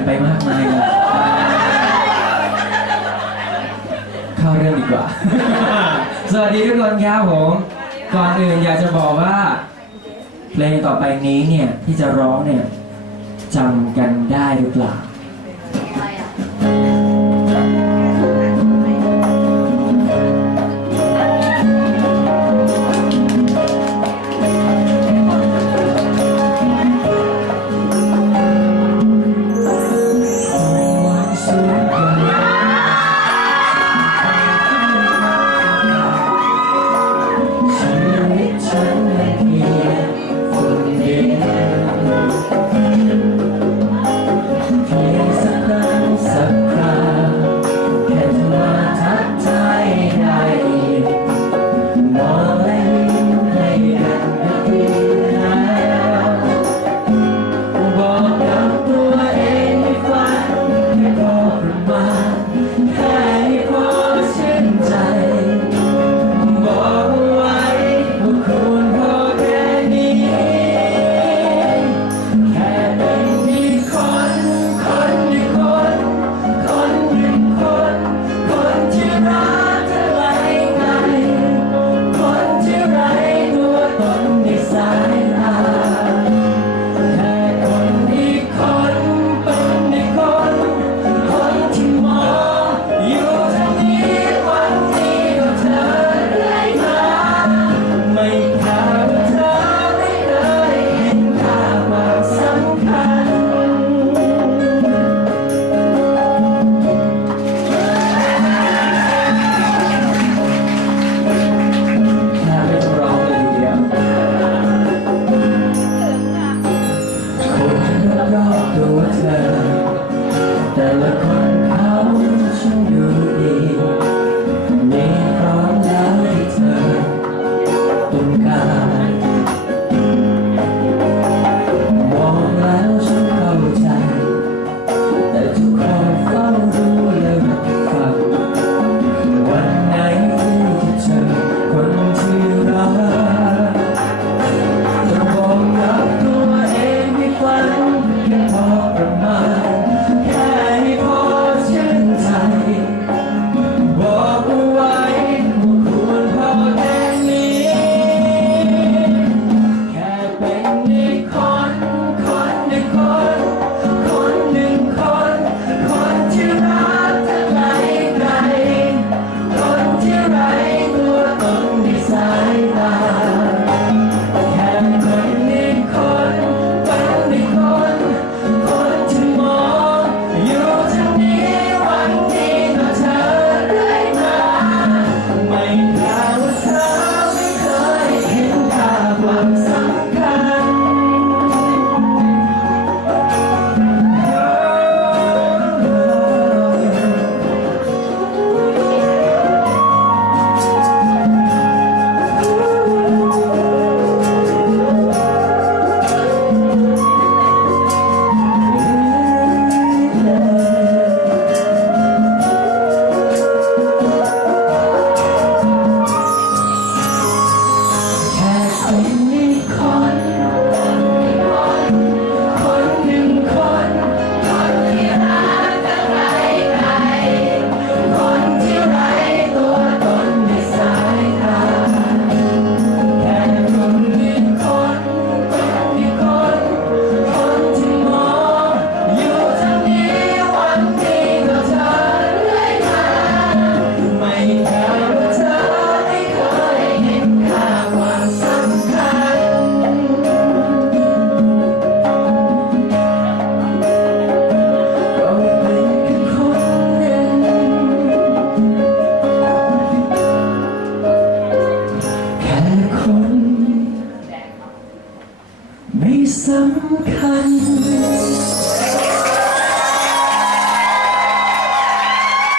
ันไปมากมายยเข้าเรื่องดีกว่า สวัสดีทุกคนครับผม ก่อนอื่นอยากจะบอกว่า เพลงต่อไปนี้เนี่ยที่จะร้องเนี่ยจำกันได้หรือเปล่า สำคัญ